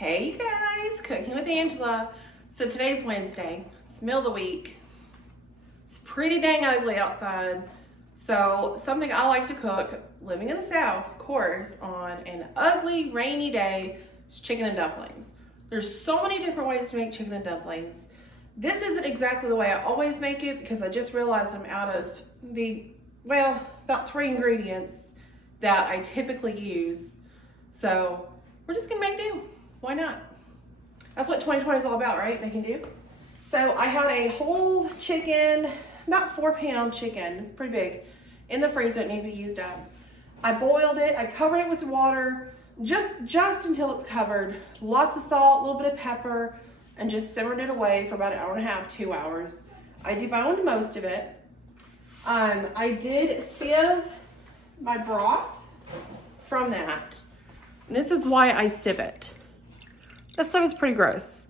Hey guys, Cooking with Angela. So today's Wednesday, it's middle of the week. It's pretty dang ugly outside. So something I like to cook, living in the South, of course, on an ugly, rainy day is chicken and dumplings. There's so many different ways to make chicken and dumplings. This isn't exactly the way I always make it because I just realized I'm out of about 3 ingredients that I typically use. So we're just gonna make do. Why not? That's what 2020 is all about, right? Making do. So I had a whole chicken, about 4-pound chicken, it's pretty big, in the freezer. It needed to be used up. I boiled it, I covered it with water, just until it's covered. Lots of salt, a little bit of pepper, and just simmered it away for about 1.5 hours, 2 hours. I deboned most of it. I did sieve my broth from that. And this is why I sieve it. That stuff is pretty gross.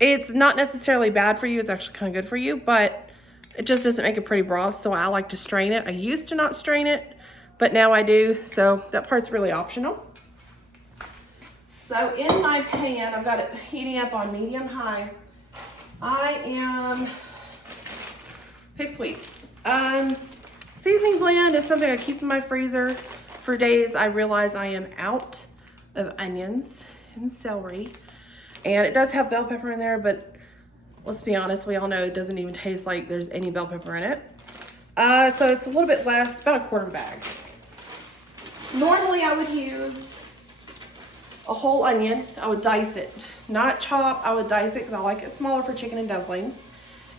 It's not necessarily bad for you, it's actually kind of good for you, but it just doesn't make a pretty broth, so I like to strain it. I used to not strain it, but now I do, so that part's really optional. So in my pan, I've got it heating up on medium-high. I am, pick sweet. Seasoning blend is something I keep in my freezer for days. I realize I am out of onions and celery. And it does have bell pepper in there, but let's be honest, we all know it doesn't even taste like there's any bell pepper in it. So it's a little bit less, about 1/4 bag. Normally I would use a whole onion. I would dice it, not chop. I would dice it because I like it smaller for chicken and dumplings.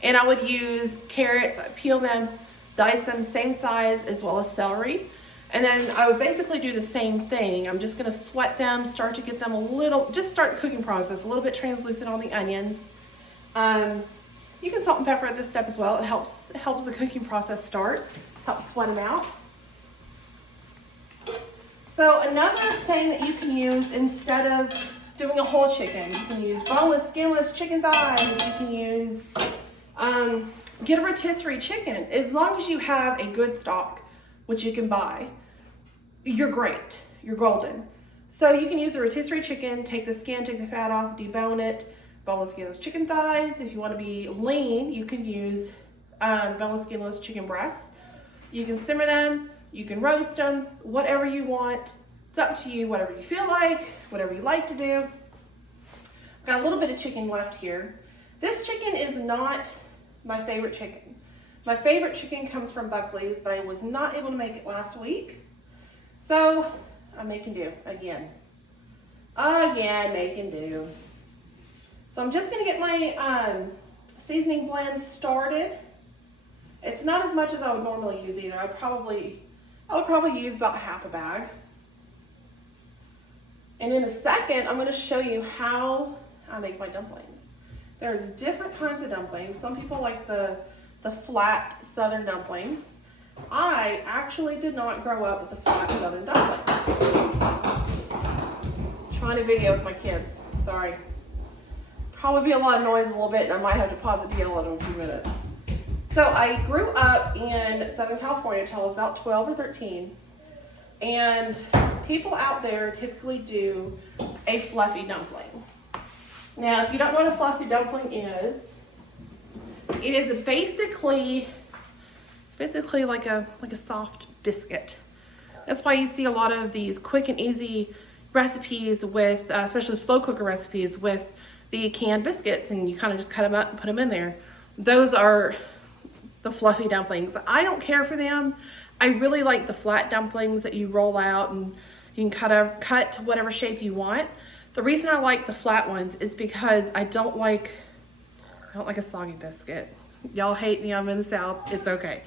And I would use carrots, I peel them, dice them same size, as well as celery. And then I would basically do the same thing. I'm just gonna sweat them, start to get them just start the cooking process, a little bit translucent on the onions. You can salt and pepper at this step as well. It helps the cooking process start, helps sweat them out. So another thing that you can use instead of doing a whole chicken, you can use boneless, skinless chicken thighs. You can use, get a rotisserie chicken. As long as you have a good stock, which you can buy, you're great, you're golden. So you can use a rotisserie chicken, take the skin, take the fat off, debone it, boneless, skinless chicken thighs. If you want to be lean, you can use boneless, skinless chicken breasts. You can simmer them, you can roast them, whatever you want. It's up to you, whatever you feel like, whatever you like to do. I've got a little bit of chicken left here. This chicken is not my favorite chicken. My favorite chicken comes from Buckley's, but I was not able to make it last week. So I'm making do again. Making do. So I'm just gonna get my seasoning blend started. It's not as much as I would normally use either. I would probably use about 1/2 bag. And in a second, I'm gonna show you how I make my dumplings. There's different kinds of dumplings. Some people like the flat southern dumplings. I actually did not grow up with the flat southern dumplings. Trying to video with my kids, sorry. Probably be a lot of noise a little bit and I might have to pause it to yell at them in a few minutes. So I grew up in Southern California until I was about 12 or 13. And people out there typically do a fluffy dumpling. Now, if you don't know what a fluffy dumpling is, it is basically like a soft biscuit. That's why you see a lot of these quick and easy recipes with, especially slow cooker recipes with the canned biscuits, and you kind of just cut them up and put them in there. Those are the fluffy dumplings. I don't care for them. I really like the flat dumplings that you roll out and you can cut to whatever shape you want. The reason I like the flat ones is because I don't like a soggy biscuit. Y'all hate me, I'm in the South, it's okay.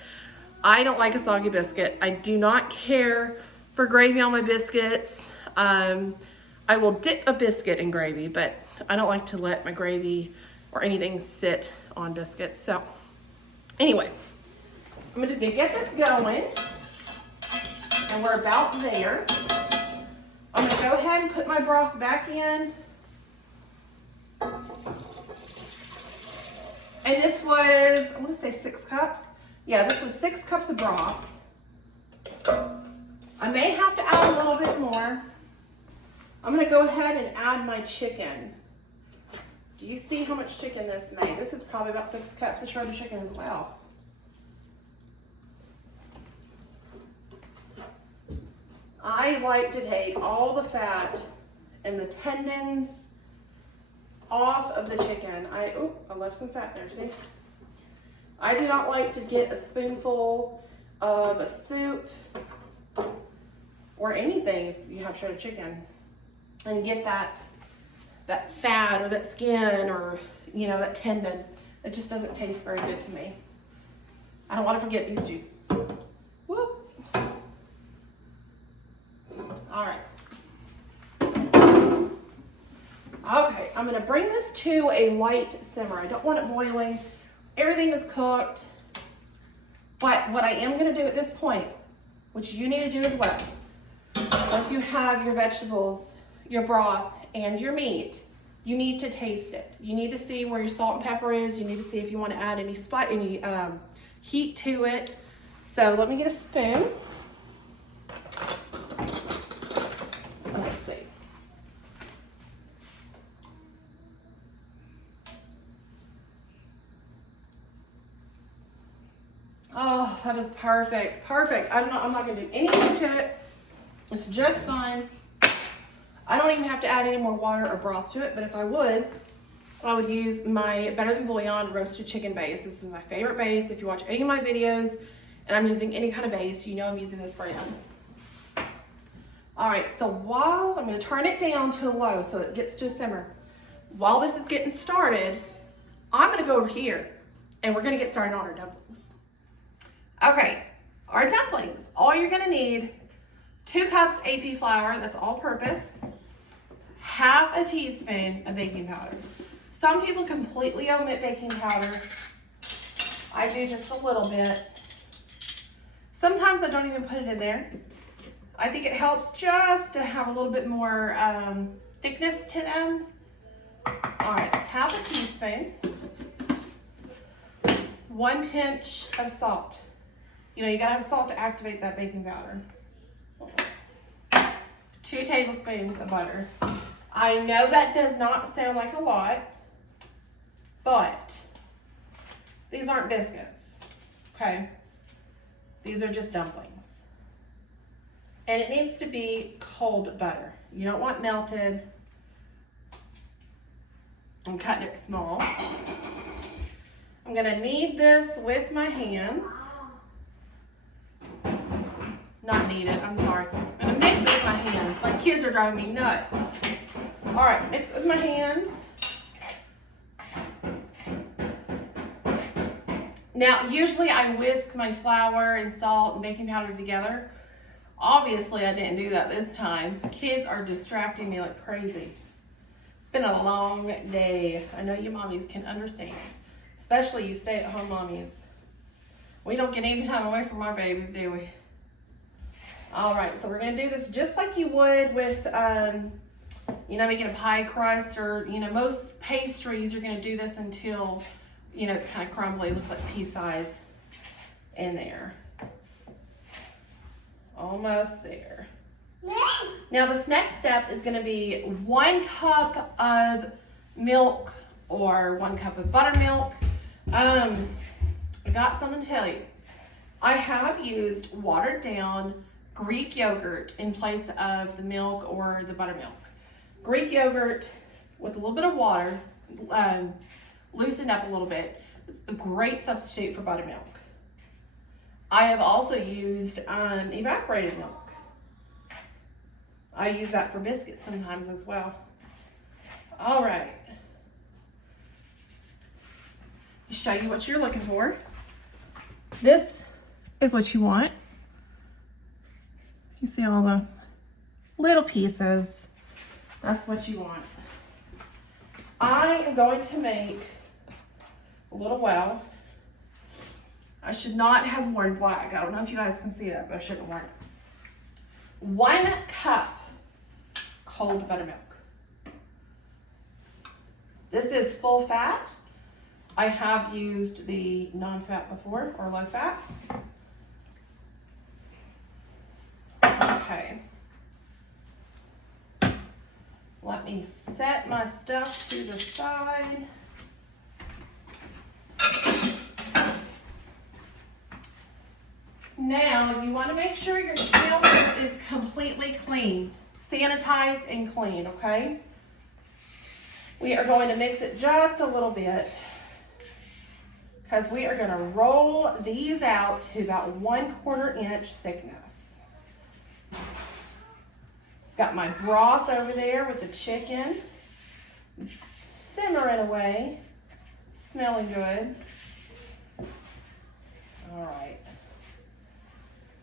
I don't like a soggy biscuit. I do not care for gravy on my biscuits. I will dip a biscuit in gravy, but I don't like to let my gravy or anything sit on biscuits. So anyway, I'm gonna get this going, and we're about there. I'm gonna go ahead and put my broth back in. And this was, I want to say 6 cups. Yeah, this was 6 cups of broth. I may have to add a little bit more. I'm gonna go ahead and add my chicken. Do you see how much chicken this made? This is probably about 6 cups of shredded chicken as well. I like to take all the fat and the tendons off of the chicken. I left some fat there, see? I do not like to get a spoonful of a soup or anything if you have shredded chicken and get that fat or that skin or, you know, that tendon. It just doesn't taste very good to me. I don't want to forget these juices. Whoop. All right. Okay, I'm gonna bring this to a light simmer. I don't want it boiling. Everything is cooked. But what I am gonna do at this point, which you need to do as well, once you have your vegetables, your broth, and your meat, you need to taste it. You need to see where your salt and pepper is. You need to see if you want to add any heat to it. So let me get a spoon. Let's see. Oh, that is perfect. Perfect. I'm not gonna do anything to it. It's just fine. I don't even have to add any more water or broth to it, but if I would use my Better Than Bouillon roasted chicken base. This is my favorite base. If you watch any of my videos and I'm using any kind of base, you know I'm using this brand. All right, so while I'm gonna turn it down to low so it gets to a simmer. While this is getting started, I'm gonna go over here and we're gonna get started on our dumplings. Okay, our dumplings, all you're gonna need, 2 cups AP flour, that's all purpose, half a teaspoon of baking powder. Some people completely omit baking powder. I do just a little bit. Sometimes I don't even put it in there. I think it helps just to have a little bit more thickness to them. All right, it's half a teaspoon. 1 pinch of salt. You know, you gotta have salt to activate that baking powder. 2 tablespoons of butter. I know that does not sound like a lot, but these aren't biscuits, okay? These are just dumplings. And it needs to be cold butter. You don't want melted. I'm cutting it small. I'm gonna knead this with my hands. Not knead it, I'm sorry. I'm gonna mix it with my hands. My kids are driving me nuts. All right, mix it with my hands. Now, usually I whisk my flour and salt and baking powder together. Obviously, I didn't do that this time. Kids are distracting me like crazy. It's been a long day. I know you mommies can understand, especially you stay-at-home mommies. We don't get any time away from our babies, do we? All right, so we're gonna do this just like you would with, you know, making a pie crust or, you know, most pastries, you're gonna do this until, you know, it's kind of crumbly. It looks like pea size in there. Almost there. Now this next step is gonna be 1 cup of milk or 1 cup of buttermilk. I got something to tell you. I have used watered down Greek yogurt in place of the milk or the buttermilk. Greek yogurt with a little bit of water, loosened up a little bit. It's a great substitute for buttermilk. I have also used evaporated milk. I use that for biscuits sometimes as well. All right. Show you what you're looking for. This is what you want. You see all the little pieces. That's what you want. I am going to make a little well. I should not have worn black. I don't know if you guys can see that, but I shouldn't have worn it. 1 cup cold buttermilk. This is full fat. I have used the non-fat before, or low fat. Okay. me set my stuff to the side. Now, you want to make sure your counter is completely clean, sanitized and clean, okay? We are going to mix it just a little bit because we are going to roll these out to about 1/4 inch thickness. Got my broth over there with the chicken, simmering away, smelling good. All right.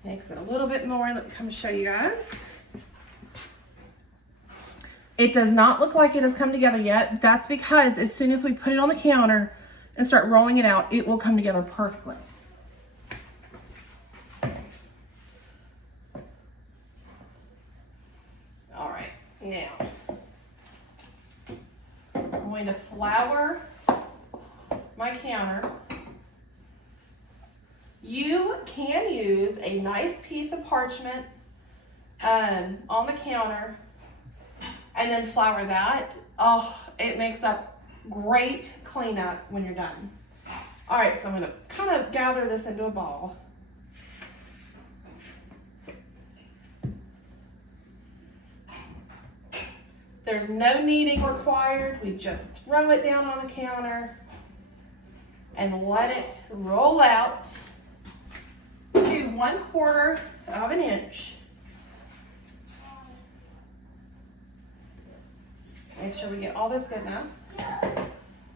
Mix it a little bit more. Let me come show you guys. It does not look like it has come together yet. That's because as soon as we put it on the counter and start rolling it out, it will come together perfectly. All right, now I'm going to flour my counter. You can use a nice piece of parchment on the counter and then flour that. Oh, it makes up great cleanup when you're done. All right, so I'm gonna kind of gather this into a ball. There's no kneading required. We just throw it down on the counter and let it roll out to 1/4 of an inch. Make sure we get all this goodness.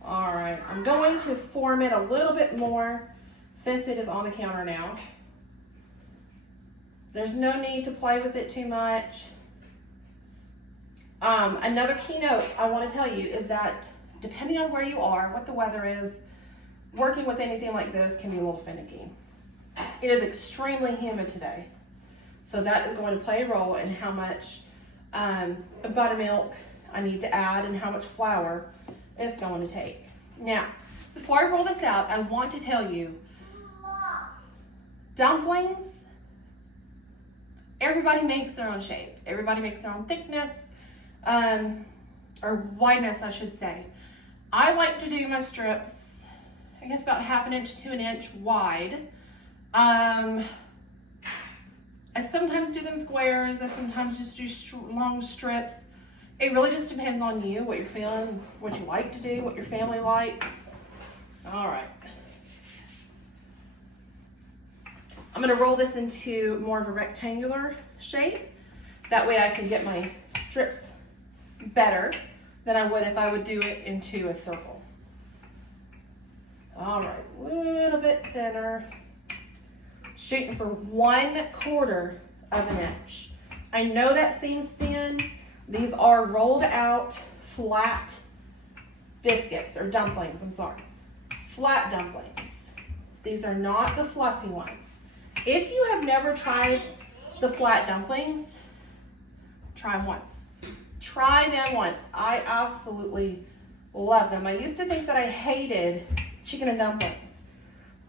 All right, I'm going to form it a little bit more since it is on the counter now. There's no need to play with it too much. Another keynote I want to tell you is that depending on where you are, what the weather is, working with anything like this can be a little finicky. It is extremely humid today, so that is going to play a role in how much buttermilk I need to add and how much flour it's going to take. Now, before I roll this out, I want to tell you, dumplings, everybody makes their own shape. Everybody makes their own thickness, or wideness, I should say. I like to do my strips, I guess about 1/2 inch to 1 inch wide. I sometimes do them squares. I sometimes just do long strips. It really just depends on you, what you're feeling, what you like to do, what your family likes. All right. I'm gonna roll this into more of a rectangular shape. That way I can get my strips better than I would if I would do it into a circle. All right, a little bit thinner. Shooting for 1/4 of an inch. I know that seems thin. These are rolled out flat biscuits, or dumplings, I'm sorry. Flat dumplings. These are not the fluffy ones. If you have never tried the flat dumplings, try them once. Try them once. I absolutely love them. I used to think that I hated chicken and dumplings.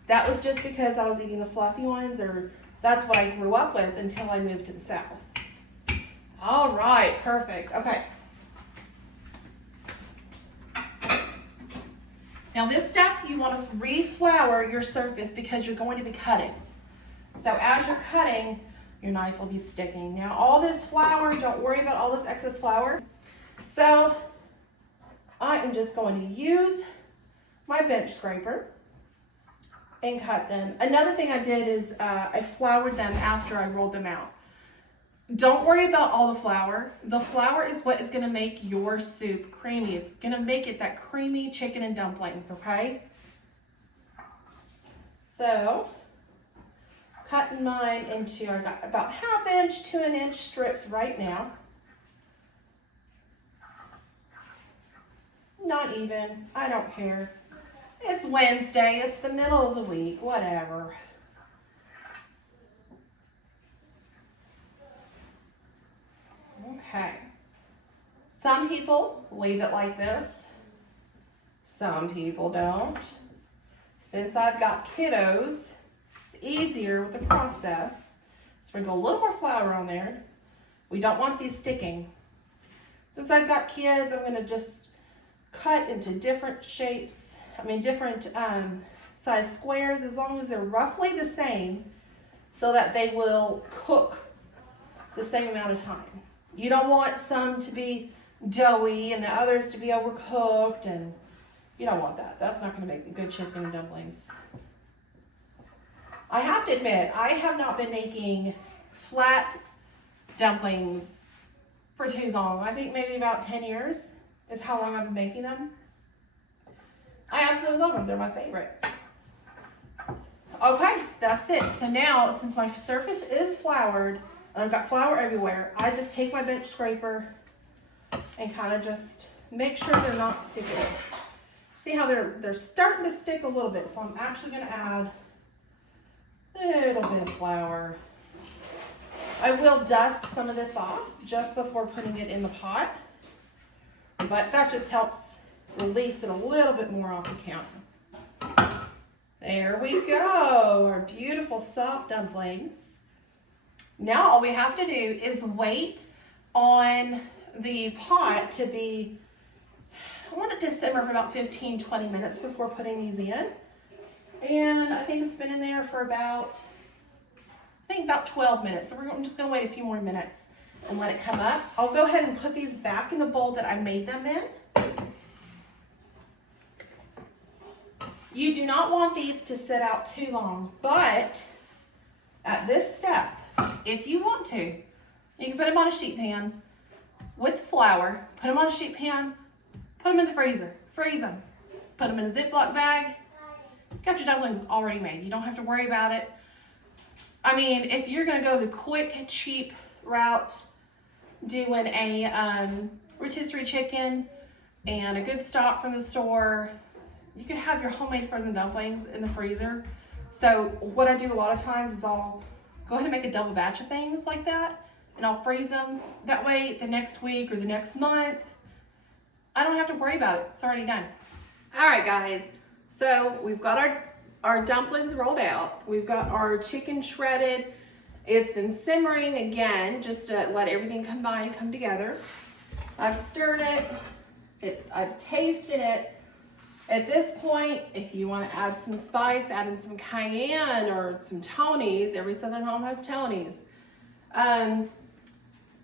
That was just because I was eating the fluffy ones, or that's what I grew up with until I moved to the South. All right, perfect. Okay. Now this step, you want to re-flour your surface because you're going to be cutting. So as you're cutting, your knife will be sticking. Now all this flour, don't worry about all this excess flour. So I am just going to use my bench scraper and cut them. Another thing I did is I floured them after I rolled them out. Don't worry about all the flour. The flour is what is gonna make your soup creamy. It's gonna make it that creamy chicken and dumplings, okay? So, cutting mine into, I got about 1/2 inch to 1 inch strips right now. Not even, I don't care. It's Wednesday, it's the middle of the week, whatever. Okay. Some people leave it like this. Some people don't. Since I've got kiddos, it's easier with the process. Sprinkle a little more flour on there. We don't want these sticking. Since I've got kids, I'm gonna just cut into different shapes, different size squares, as long as they're roughly the same, so that they will cook the same amount of time. You don't want some to be doughy and the others to be overcooked, and you don't want that. That's not gonna make good chicken and dumplings. I have to admit, I have not been making flat dumplings for too long. I think maybe about 10 years is how long I've been making them. I absolutely love them. They're my favorite. Okay, that's it. So now, since my surface is floured, and I've got flour everywhere, I just take my bench scraper and kind of just make sure they're not sticking. See how they're starting to stick a little bit, so I'm actually gonna add a little bit of flour. I will dust some of this off just before putting it in the pot, but that just helps release it a little bit more off the counter. There we go, our beautiful soft dumplings. Now all we have to do is wait on the pot to be, I want it to simmer for about 15-20 minutes before putting these in. And I think it's been in there for about 12 minutes. So I'm just gonna wait a few more minutes and let it come up. I'll go ahead and put these back in the bowl that I made them in. You do not want these to sit out too long, but at this step, if you want to, you can put them on a sheet pan with flour, put them on a sheet pan, put them in the freezer, freeze them, put them in a Ziploc bag. Got your dumplings already made. You don't have to worry about it. If you're gonna go the quick, cheap route, doing a rotisserie chicken and a good stock from the store, you can have your homemade frozen dumplings in the freezer. So what I do a lot of times is I'll go ahead and make a double batch of things like that, and I'll freeze them. That way the next week or the next month, I don't have to worry about it. It's already done. All right, guys. So we've got our dumplings rolled out. We've got our chicken shredded. It's been simmering again, just to let everything combine, come together. I've stirred it. I've tasted it. At this point, if you want to add some spice, add in some cayenne or some Tony's. Every Southern home has Tony's.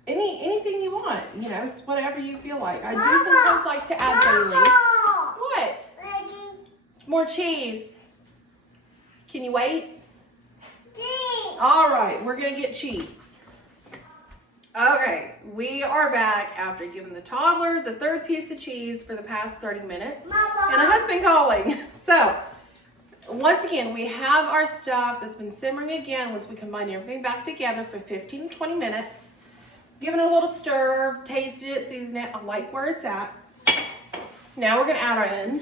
Anything you want, it's whatever you feel like. I do sometimes like to add bay leaf. What? More cheese. Can you wait? All right, we're gonna get cheese. Okay, we are back after giving the toddler the third piece of cheese for the past 30 minutes. Mama. And a husband calling. So, once again, we have our stuff that's been simmering again once we combine everything back together for 15 to 20 minutes. Giving it a little stir, tasted it, seasoned it. I like where it's at. Now we're gonna add in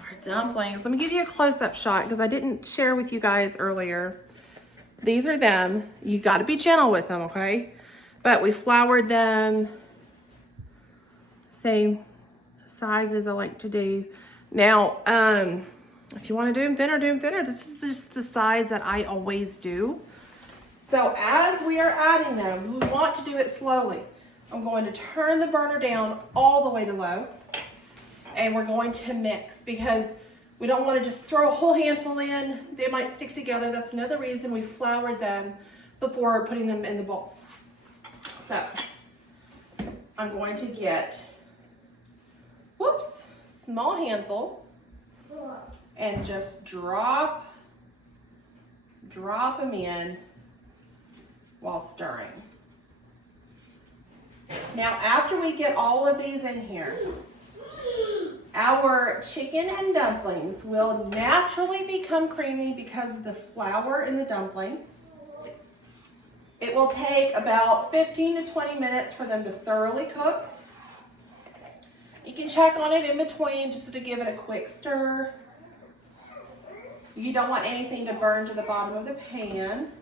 our dumplings. Let me give you a close-up shot because I didn't share with you guys earlier. These are them. You gotta be gentle with them, okay? But we floured them, same sizes I like to do. Now, if you want to do them thinner, do them thinner. This is just the size that I always do. So as we are adding them, we want to do it slowly. I'm going to turn the burner down all the way to low, and we're going to mix because we don't want to just throw a whole handful in. They might stick together. That's another reason we floured them before putting them in the bowl. So I'm going to get, small handful and just drop them in while stirring. Now, after we get all of these in here, our chicken and dumplings will naturally become creamy because of the flour in the dumplings. It will take about 15 to 20 minutes for them to thoroughly cook. You can check on it in between just to give it a quick stir. You don't want anything to burn to the bottom of the pan.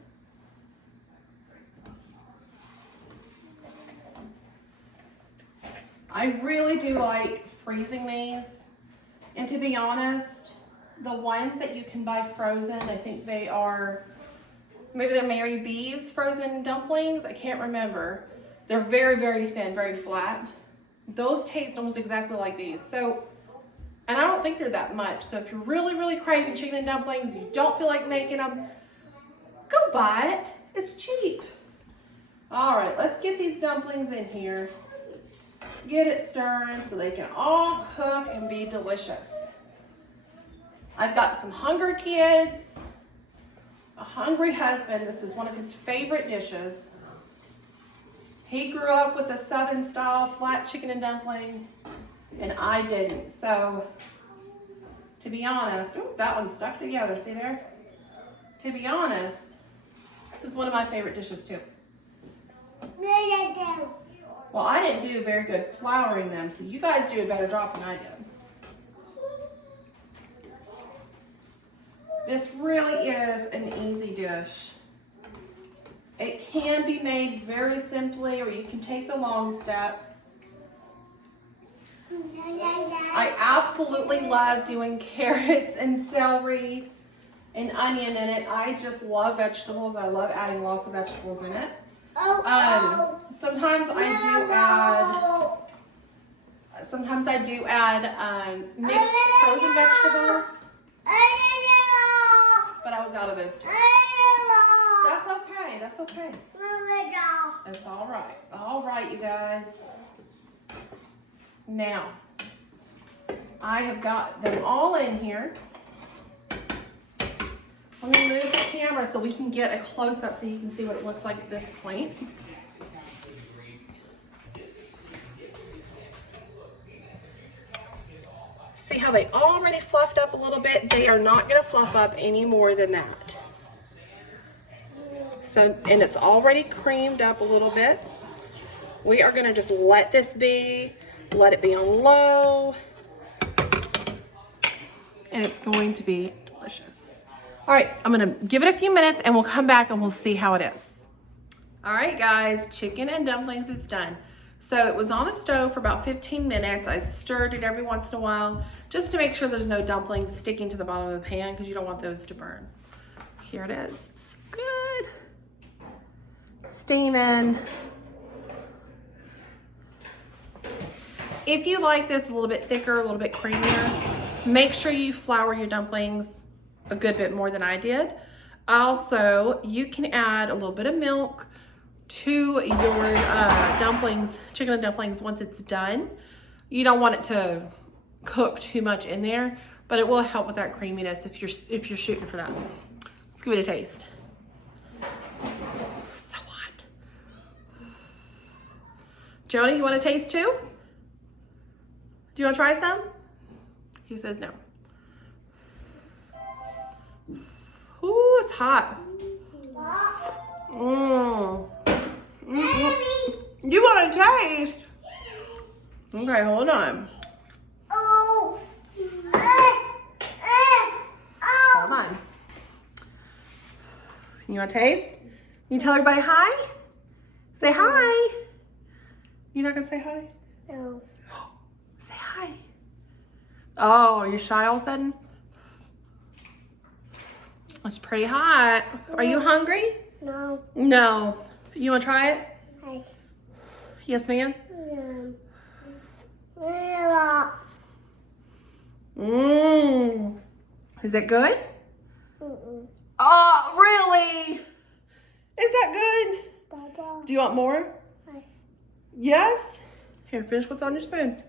I really do like freezing these. And to be honest, the ones that you can buy frozen, I think they are, maybe they're Mary B's frozen dumplings. I can't remember. They're very, very thin, very flat. those taste almost exactly like these. So, and I don't think they're that much. So if you're really, really craving chicken and dumplings, you don't feel like making them, go buy it. It's cheap. All right, let's get these dumplings in here. Get it stirring so they can all cook and be delicious. I've got some hungry kids, a hungry husband. This is one of his favorite dishes. He grew up with a Southern style flat chicken and dumpling, and I didn't. So, to be honest, ooh, that one's stuck together, see there? To be honest, this is one of my favorite dishes too. Well, I didn't do very good flouring them, so you guys do a better job than I did. This really is an easy dish. It can be made very simply, or you can take the long steps. I absolutely love doing carrots and celery and onion in it. I just love vegetables. I love adding lots of vegetables in it. Sometimes I do add mixed frozen vegetables, but I was out of those too. That's okay. That's okay. It's all right. All right, you guys. Now, I have got them all in here. I'm going to move the camera so we can get a close-up so you can see what it looks like at this point. See how they already fluffed up a little bit? They are not going to fluff up any more than that. So, and it's already creamed up a little bit. We are going to just let this be, let it be on low, and it's going to be delicious. All right, I'm gonna give it a few minutes and we'll come back and we'll see how it is. All right, guys, chicken and dumplings is done. So it was on the stove for about 15 minutes. I stirred it every once in a while just to make sure there's no dumplings sticking to the bottom of the pan because you don't want those to burn. Here it is. It's good. Steaming. If you like this a little bit thicker, a little bit creamier, make sure you flour your dumplings a good bit more than I did. Also, you can add a little bit of milk to your dumplings, chicken and dumplings once it's done. You don't want it to cook too much in there, but it will help with that creaminess if you're shooting for that. Let's give it a taste. It's so hot. Joni, you want to taste too? Do you want to try some? He says no. Ooh, it's hot. Mm. You want to taste? Okay, hold on. Hold on. You want to taste? You tell everybody hi? Say hi. You're not going to say hi? No. Say hi. Oh, are you shy all of a sudden? It's pretty hot. Are you hungry? No. No. You want to try it? Yes. Yes, ma'am? Mmm. Is it good? Oh, really? Is that good? Baba. Do you want more? Yes? Here, finish what's on your spoon.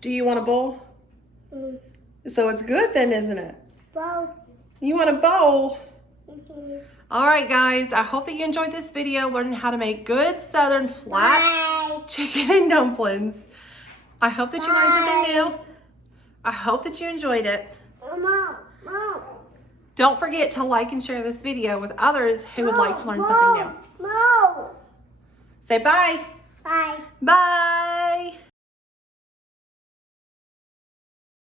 Do you want a bowl? So it's good then, isn't it? Bowl. You want a bowl? All right, guys. I hope that you enjoyed this video learning how to make good Southern flat chicken and dumplings. I hope that you learned something new. I hope that you enjoyed it. Mom. Don't forget to like and share this video with others who would like to learn something new. No. Say bye. Bye. Bye.